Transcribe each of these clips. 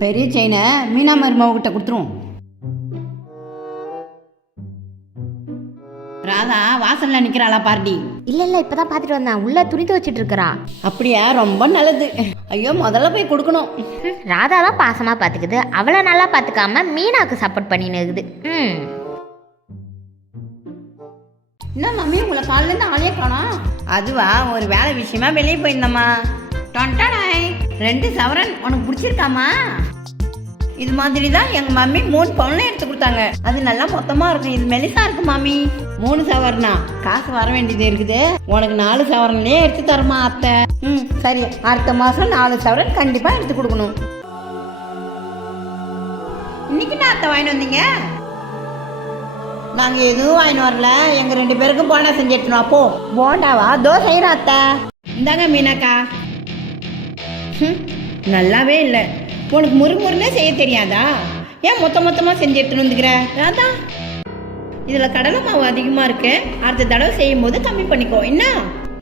பெரிய செயினை மீனா மருமகிட்ட கொடுத்துருவோம். ராதா வாசல்ல நிக்கிறாளா பார்ட்டி இல்ல இல்ல இப்பதான் பாத்துட்டு வந்தேன். உள்ள துணி துவச்சிட்டு இருக்கிறா. அப்படியா? ரொம்ப நல்லது. ஐயோ முதல்ல போய் கொடுக்கணும். ராதா தான் பாசமா பாத்துக்குது. அவளை நல்லா பாத்துக்காம மீனாக்கு சப்போர்ட் பண்ணின்னு இருக்குது. ம் என்ன மம்மி உங்களை காலையில இருந்து ஆளே காணோம் அதுவா ஒரு வேலை விஷயமா வெளியே போயிருந்தம்மா. டொன்டாடாய் ரெண்டு சவரன் உனக்கு பிடிச்சிருக்காமா? இது மாதிரி தான் எங்கள் மம்மி மூணு பவுன்ல எடுத்து கொடுத்தாங்க. அது நல்லா மொத்தமாக இருக்கும். இது மெலிசா இருக்கு மாமி. மூணு சவரனா? காசு வர வேண்டியது இருக்குது. உனக்கு நாலு சவரன்லயே எடுத்து தரமா அத்தை? ம் சரி. அடுத்த மாதம் நாலு சவரன் கண்டிப்பாக எடுத்து கொடுக்கணும். இன்னைக்கு நான் அத்தை வாங்கிட்டு வந்தீங்க? நாங்கள் எதுவும் வாங்கிட்டு வரல. எங்கள் ரெண்டு பேருக்கும் போண்டா செஞ்சு எடுத்துனோம் அப்போ போண்டாவா? தோ செய்யறோம் அத்தை. இந்தாங்க மீனாக்கா. ம் நல்லாவே இல்லை. உனக்கு முறுமுறுனே செய்ய தெரியாதா? ஏன் மொத்த மொத்தமாக செஞ்சு எடுத்துன்னு வந்துக்கிற? ராதா இதில் கடலை மாவு அதிகமாக இருக்கு. அடுத்த தடவை செய்யும் போது கம்மி பண்ணிக்கோ. என்ன?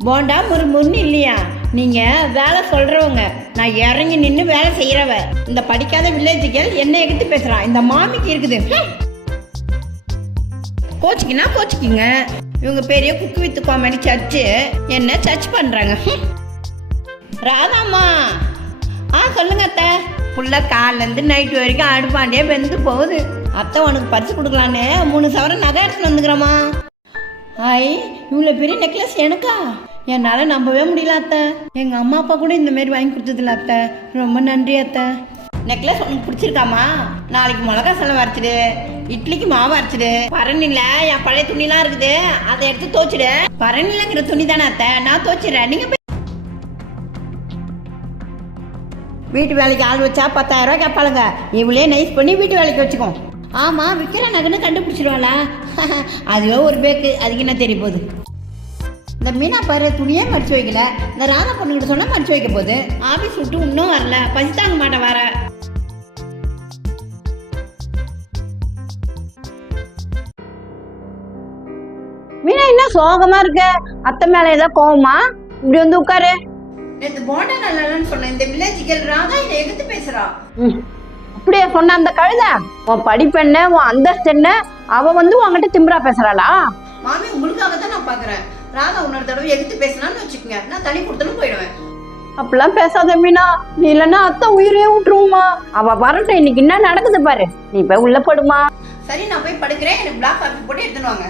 போண்டா முறுமுறுன்னு இல்லையா? நீங்கள் வேலை சொல்கிறவங்க நான் இறங்கி நின்று வேலை செய்கிறவ இந்த படிக்காத வில்லேஜுகள் என்ன எடுத்து பேசுகிறான் இந்த மாமிக்கு இருக்குது. கோச்சிக்கினா கோச்சிக்கிங்க. இவங்க பெரிய குக்கு வித்து காமெடி சர்ச்சு. என்ன சர்ச் பண்ணுறாங்க ராதாம்மா. புள்ள காலிலேருந்து நைட்டு வரைக்கும் அடுப்பாண்டே வெந்து போகுது. அத்தை உனக்கு பரிசு கொடுக்கலான்னு மூணு சவரம் நகை எடுத்துன்னு வந்துக்கிறோமா? ஹாய் இவ்வளோ பெரிய நெக்லஸ் எனக்கா? என்னால் நம்பவே முடியல அத்தை. எங்கள் அம்மா அப்பா கூட இந்த மாதிரி வாங்கி கொடுத்ததில்ல அத்தை. ரொம்ப நன்றி அத்தை. நெக்லஸ் உனக்கு பிடிச்சிருக்காமா? நாளைக்கு மிளகா செலவு அரைச்சிடு இட்லிக்கு மாவு அரைச்சிடு. பரணில என் பழைய துணிலாம் இருக்குது. அதை எடுத்து துவச்சிடு. பரணிலங்கிற துணி தானே அத்தை. நான் துவச்சிடுறேன். நீங்கள் வீட்டு வேலைக்கு ஆள் வச்சா பத்தாயிரரூவா கேட்பாளுங்க. இவளே நைஸ் பண்ணி வீட்டு வேலைக்கு வச்சுக்கோ ஆமா விற்கிற நகைன்னு கண்டுபிடிச்சிருவாளா? அதுவே ஒரு பேக்கு. அதுக்கு என்ன தெரிய போகுது? இந்த மீனா பாரு துணியே மடிச்சு வைக்கல. இந்த ராதா பொண்ணுகிட்ட சொன்னா மடிச்சு வைக்க போகுது. ஆபீஸ் விட்டு இன்னும் வரல. பசி தாங்க மாட்டேன் வர மீனா என்ன சோகமா இருக்கு? அத்தை மேல ஏதோ கோவமா? இப்படி வந்து உட்காரு. நேத்து போண்டா நல்லான்னு சொன்னேன். இந்த வில்லேஜ் கேள் ராதா இதை எதிர்த்து பேசுறா. அப்படியே சொன்ன அந்த கழுத? உன் படிப்பு என்ன? உன் அந்தஸ்து என்ன? அவ வந்து உன்கிட்ட திமிரா பேசுறாளா? மாமி உங்களுக்காக தான் நான் பாக்குறேன். ராதா உன்னோட தடவை எதிர்த்து பேசினான்னு வச்சுக்கோங்க. நான் தனி கொடுத்தனும் போயிடுவேன். அப்படிலாம் பேசாத மீனா. நீ இல்லைன்னா அத்தை உயிரே விட்டுருவோமா? அவ வரட்டும் இன்னைக்கு என்ன நடக்குது பாரு. நீ போய் உள்ள படுமா. சரி நான் போய் படுக்கிறேன். எனக்கு பிளாக் காஃபி போட்டு எடுத்துன்னு வாங்க.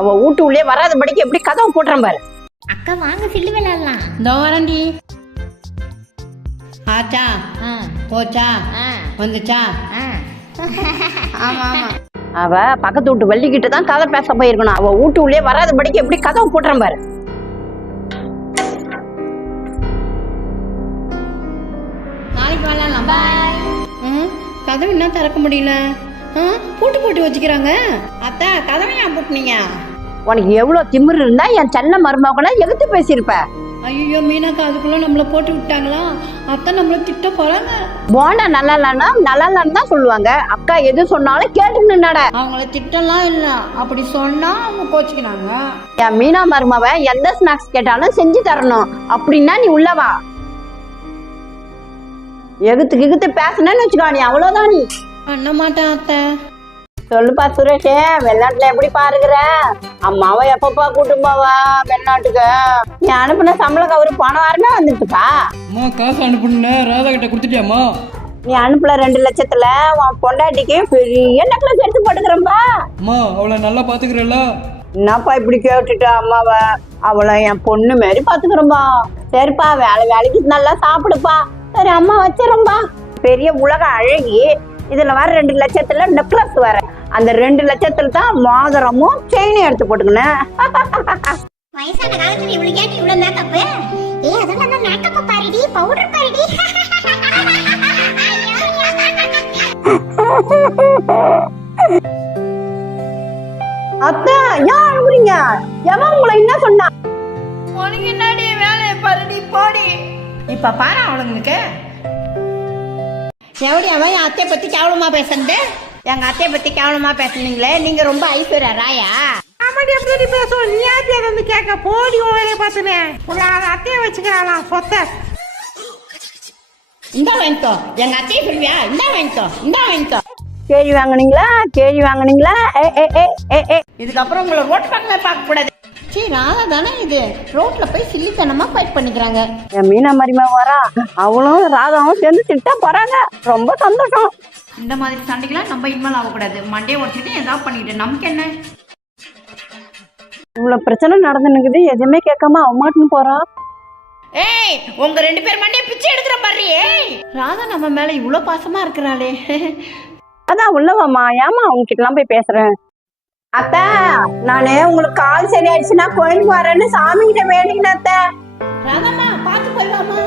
அவ வீட்டு உள்ளே வராத படிக்க எப்படி கதவை போட்டுறேன் பாரு. அக்கா வாங்க சில்லு விளையாடலாம். இதோ வரண்டி ஆச்சா? போச்சா? வந்துச்சா? ஆமா ஆமா. அவ பக்கத்து வீட்டு வள்ளிக்கிட்ட தான் கதை பேச போயிருக்கணும். அவ வீட்டு உள்ளே வராத படிக்க எப்படி கதவை போட்டுறேன் பாரு. நாளைக்கு விளையாடலாம். பாய் கதவு இன்னும் திறக்க முடியல. பூட்டு போட்டு வச்சுக்கிறாங்க. அத்தை கதவை ஏன் பூட்டுனீங்க? உனக்கு எவ்வளவு திமிரு இருந்தா என் செல்ல மருமகளை எகுத்து பேசியிருப்ப. ஐயோ மீனாக்கா அதுக்குள்ள நம்மள போட்டு விட்டாங்களா? அத்தை நம்மள திட்ட போறாங்க. போண்டா நல்லா இல்லைன்னா நல்லா இல்லைன்னு தான் சொல்லுவாங்க. அக்கா எது சொன்னாலும் கேட்டு நட அவங்கள திட்டலாம் இல்ல. அப்படி சொன்னா அவங்க கோச்சிக்கிறாங்க. என் மீனா மருமவ எந்த ஸ்நாக்ஸ் கேட்டாலும் செஞ்சு தரணும். அப்படின்னா நீ உள்ளவா எகுத்து கிகுத்து பேசணும்னு வச்சுக்கோ நீ அவ்வளவுதான் நீ. பண்ண மாட்டேன் அத்தை. சொல்லுப்பா சுரேஷே வெளிநாட்டுல எப்படி பாருகிற அம்மாவை எப்பப்பா கூட்டு போவா வெளிநாட்டுக்கு? நீ அனுப்புன சம்பள கவரு போன வாரமே வந்துட்டுப்பா. அம்மா காசு அனுப்புன ராதா கிட்ட கொடுத்துட்டியாம்மா? நீ அனுப்புல ரெண்டு லட்சத்துல உன் பொண்டாட்டிக்கு பெரிய நெக்லஸ் எடுத்து போட்டுக்கிறேன்பா. அம்மா அவளை நல்லா பாத்துக்கிறல்ல? என்னப்பா இப்படி கேட்டுட்ட அம்மாவை? அவளை என் பொண்ணு மாரி பாத்துக்கிறோம்பா. சரிப்பா வேலை வேலைக்கு நல்லா சாப்பிடுப்பா. சரி அம்மா வச்சிடறோம்பா பெரிய உலக அழகி இதுல வர ரெண்டு லட்சத்துல நெக்லஸ் வர அந்த ரெண்டு லட்சத்துல தான் மோதிரமும் செயினும் எடுத்து போட்டுக்கினேன் வயசான காலத்துல இவ்வளவு கேட்டு இவ்வளவு மேக்கப் ஏய் அதெல்லாம் நம்ம மேக்கப் பாருடி பவுடர் பாருடி. அத்தை ஏன் அழுகுறீங்க எவன் உங்களை என்ன சொன்னா? உனக்கு என்னடி வேலையை பாருடி போடி. இப்ப பாரு அவளுங்களுக்கு எப்படி அவன் என் அத்தையை பத்தி கேவலமா பேசுறது எங்க அத்தையை பத்தி கேவலமா பேசுனீங்களே. நீங்க ரொம்ப ஐஸ்வர்யா ராயா? அப்படி எப்படி பேசுவோம் நீ யார் அதை வந்து கேட்க? போடி வேலையை பார்த்துனே. உங்க அத்தையை வச்சுக்கிறாளாம் சொத்தை. இந்தா வாங்கிக்கோ. எங்க அத்தையை சொல்வியா இந்தா வாங்கிக்கோ. இந்தா வாங்கிக்கோ. கேள்வி வாங்குனீங்களா? கேள்வி வாங்குனீங்களா? ஏ ஏ ஏ ஏ ஏ. இதுக்கப்புறம் உங்களை ரோட் பக்கமே பார்க்க கூடாது. சரி ராதா தானே இது? ரோட்ல போய் சில்லித்தனமா ஃபைட் பண்ணிக்கிறாங்க. என் மீனா மரிமா வரா. அவளும் ராதாவும் சேர்ந்து திட்டா போறாங்க. ரொம்ப சந்தோஷம். இந்த மாதிரி சண்டைக்கெல்லாம் நம்ம இன்வால்வ் ஆகக்கூடாது. மண்டே உடச்சிட்டு ஏதாவது பண்ணிட்டு நமக்கு என்ன? இவ்வளவு பிரச்சனை நடந்துனுக்குது எதுவுமே கேட்காம அவ மாட்டுன்னு போறான் ஏய் உங்க ரெண்டு பேர் மண்டைய பிச்சை எடுக்கிற மாதிரி ஏய்! ராதா நம்ம மேல இவ்ளோ பாசமா இருக்கிறாளே. அதான் உள்ளவாம்மா ஏமா அவங்க கிட்ட எல்லாம் போய் பேசுறேன்? அத்தை நானு உங்களுக்கு கால் சரியாயிடுச்சுன்னா கோயிலுக்கு வரேன்னு சாமி கிட்ட வேண்டிக்கினேன் அத்தை. ராதாம்மா பார்த்து போய் வாமா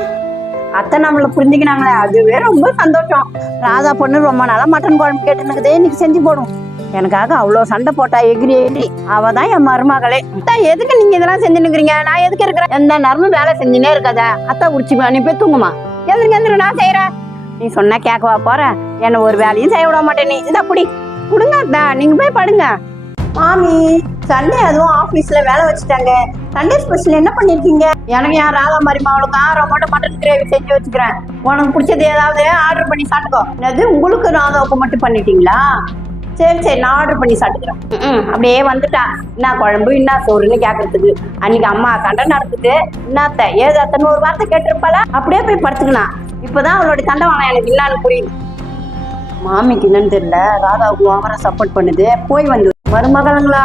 அத்தை நம்மள புரிஞ்சுக்கினாங்களே அதுவே ரொம்ப சந்தோஷம். ராதா பொண்ணு ரொம்ப நாளா மட்டன் குழம்பு கேட்டுனுக்குதே இன்னைக்கு செஞ்சு போடும் எனக்காக அவ்வளோ சண்டை போட்டா எகிரி எகிரி. அவ தான் என் மருமகளே. அத்தா எதுக்கு நீங்க இதெல்லாம் செஞ்சுனுக்குறீங்க நான் எதுக்கு இருக்கிறேன்? எந்த நேரமும் வேலை செஞ்சுனே இருக்காத. அத்தா குடிச்சு நீ போய் தூங்குமா. எந்திரிங்க எந்திரி நான் செய்யறேன் நீ சொன்னா கேட்கவா போற? என்ன ஒரு வேலையும் செய்ய விட மாட்டேன் நீ. இதா புடி கொடுங்க அத்தா. நீங்க போய் படுங்க. மாமி. சண்டே அதுவும் ஆபீஸ்ல வேலை வச்சுட்டாங்க. சண்டே ஸ்பெஷல் என்ன பண்ணிருக்கீங்க? எனக்கு யார் ராதா மாதிரி மாவளுக்கு மட்டும் மட்டன் கிரேவி செஞ்சு வச்சுக்கிறேன். உனக்கு பிடிச்சது ஏதாவது ஆர்டர் பண்ணி சாப்பிட்டுக்கோ. அது உங்களுக்கு ராதாவுக்கு மட்டும் பண்ணிட்டீங்களா? சரி சரி நான் ஆர்டர் பண்ணி சாப்பிட்டுக்கிறேன். ம், அப்படியே வந்துட்டா என்ன குழம்பு என்ன சோறுன்னு கேட்கறதுக்கு அன்னைக்கு அம்மா சண்டை நடக்குது. என்னத்த ஏது அத்தனை ஒரு வார்த்தை கேட்டிருப்பால அப்படியே போய் படுத்துக்கலாம் இப்போதான் அவளோட சண்டை வாங்க எனக்கு என்னன்னு புரியுது. மாமிக்கு என்னன்னு தெரியல. ராதாவுக்கு ஓவரா சப்போர்ட் பண்ணுது. போய் வந்து மருமகளுங்களா?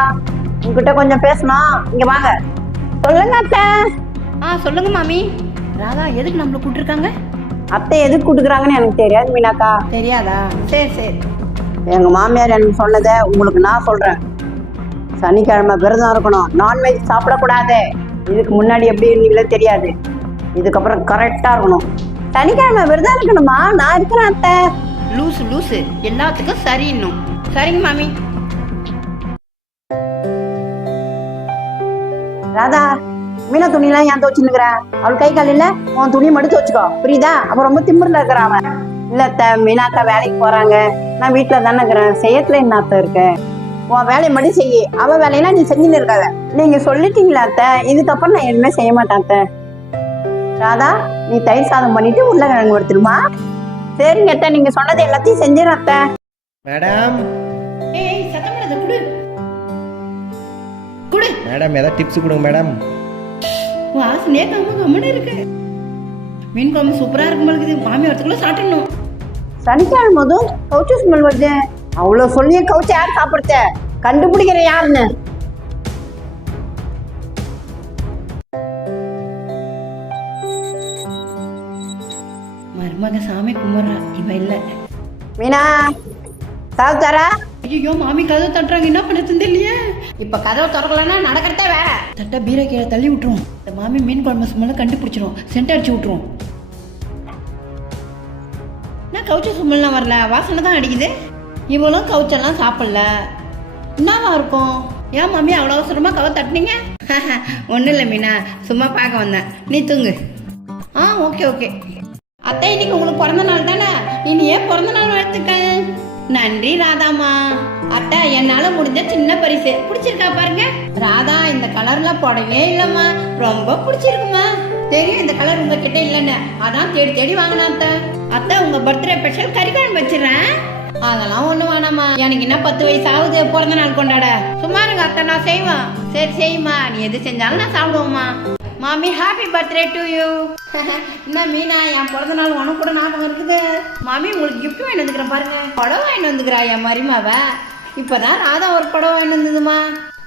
உங்ககிட்ட கொஞ்சம் பேசணும் இங்க வாங்க. சொல்லுங்க அத்தை. ஆ சொல்லுங்க மாமி. ராதா எதுக்கு நம்மள கூப்பிட்டுருக்காங்க அத்தை எதுக்கு கொடுக்குறாங்கன்னு எனக்கு தெரியாது மீனாக்கா. தெரியாதா? சரி சரி. எங்க மாமியார் எனக்கு சொன்னதை உங்களுக்கு நான் சொல்றேன். சனிக்கிழமை விரதம் இருக்கணும். நான்வெஜ் சாப்பிடக்கூடாது. இதுக்கு முன்னாடி எப்படி இருந்தீங்களோ தெரியாது. இதுக்கப்புறம் கரெக்டா இருக்கணும். சனிக்கிழமை விரதம் இருக்கணுமா? நான் இருக்கிறேன் அத்தை. லூசு லூசு. எல்லாத்துக்கும் சரி இன்னும். சரிங்க மாமி. ராதா மீனா துணிலாம் ஏன் துவச்சுன்னுக்குற? அவள் கை கால் இல்ல? உன் துணி மட்டும் துவச்சுக்கோ. புரியுதா? அவன் ரொம்ப திமிர்ல இருக்கிறான் அவன். இல்ல அத்தை மீனாக்கா வேலைக்கு போறாங்க. நான் வீட்டுல தானே இருக்கிறேன். செய்யத்துல என்ன அத்தை இருக்கேன் உன் வேலையை மட்டும் செய்யி அவ வேலையெல்லாம் நீ செஞ்சுன்னு இருக்காத. நீங்க சொல்லிட்டீங்களா அத்தை? இதுக்கப்புறம் நான் எதுவுமே செய்ய மாட்டேன் அத்தை. ராதா நீ தயிர் சாதம் பண்ணிட்டு உருளைக்கிழங்கு எடுத்துருமா சரிங்க அத்தை. நீங்க சொன்னது எல்லாத்தையும் செஞ்சிடும் அத்தை. மேடம் குடு. மேடம் ஏதாவது டிப்ஸ் கொடுங்க மேடம். வாசனையே கம்ம கம்மனு இருக்கு. மீன் குழம்பு சூப்பரா இருக்கும் போல மாமி வரத்துக்குள்ள சாப்பிடணும் சனிக்கிழமை போதும் கவுச்சு ஸ்மெல் வருது. அவ்வளவு சொல்லிய கவுச்சு யார் சாப்பிடுத்த கண்டுபிடிக்கிற யாருன்னு? மருமக சாமி கும்பிட்றா. இவ இல்ல. மீனா சாப்பிட்டாரா ஐயோ மாமி கதவு தட்டுறாங்க. என்ன பண்ணுறது இல்லையே இப்ப கதவை திறக்கலன்னா நடக்கிறதே வேற. தட்டை பீரை கீழே தள்ளி விட்டுரும். இந்த மாமி மீன் குழம்பு சும்மெல்லாம் கண்டுபிடிச்சிரும். சென்ட் அடிச்சு விட்டுரும். நான் கவுச்ச சும்மல்லாம் வரல? வாசனை தான் அடிக்குது. இவளும் கவுச்செல்லாம் சாப்பிடல. என்னவா இருக்கும்? ஏன் மாமி அவ்வளோ அவசரமாக கவை தட்டினீங்க? ஒன்றும் இல்லை மீனா. சும்மா பார்க்க வந்தேன். நீ தூங்கு. ஆ ஓகே ஓகே அத்தை இன்னைக்கு உங்களுக்கு பிறந்த நாள் தானே? இனி ஏன் பிறந்த நாள் வளர்த்துக்க நன்றி ராதாமா அத்தை என்னால முடிஞ்ச சின்ன பரிசு. பிடிச்சிருக்கா பாருங்க. ராதா இந்த கலர்ல புடவே இல்லம்மா. ரொம்ப பிடிச்சிருக்குமா தெரியும் இந்த கலர் உங்ககிட்ட இல்லைன்னு. அதான் தேடி தேடி வாங்கினா அத்தை. அத்தை உங்க பர்த்டே ஸ்பெஷல் கறிக்கான் குழம்பு வச்சிடுறேன். அதெல்லாம் ஒண்ணு வேணாமா எனக்கு என்ன பத்து வயசு ஆகுது. பிறந்த நாள் கொண்டாட. சும்மா இருங்க அத்தை. நான் செய்வேன். சரி செய்யுமா நீ எது செஞ்சாலும் நான் சாப்பிடுவோம்மா. மாமி ஹாப்பி பர்த்டே டு யூ என்ன மீனா என் பிறந்த நாள் உனக்கு கூட ஞாபகம் இருக்குது? மாமி உங்களுக்கு கிஃப்ட் வாங்கி வந்துக்கிறேன் பாருங்க. புடவை வாங்கி வந்துக்கிறா என் மருமாவ. இப்போதான் ராதா ஒரு புடவை வாங்கி வந்ததுமா.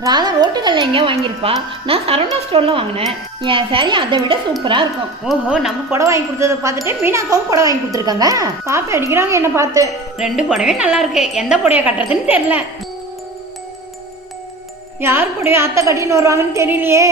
ராதா ரோட்டுகளில் எங்கேயோ வாங்கியிருப்பா. நான் சரவணா ஸ்டோரில் வாங்கினேன். என் சாரி அதை விட சூப்பராக இருக்கும். ஓஹோ நம்ம புடவை வாங்கி கொடுத்ததை பார்த்துட்டு மீனாக்காவும் புடவை வாங்கி கொடுத்துருக்காங்க. பார்த்து அடிக்கிறாங்க என்ன பார்த்து. ரெண்டு புடவையும் நல்லா இருக்கு. எந்த புடவைய கட்டுறதுன்னு தெரியல. யார் புடவையும் அத்தை கட்டின்னு வருவாங்கன்னு தெரியலையே.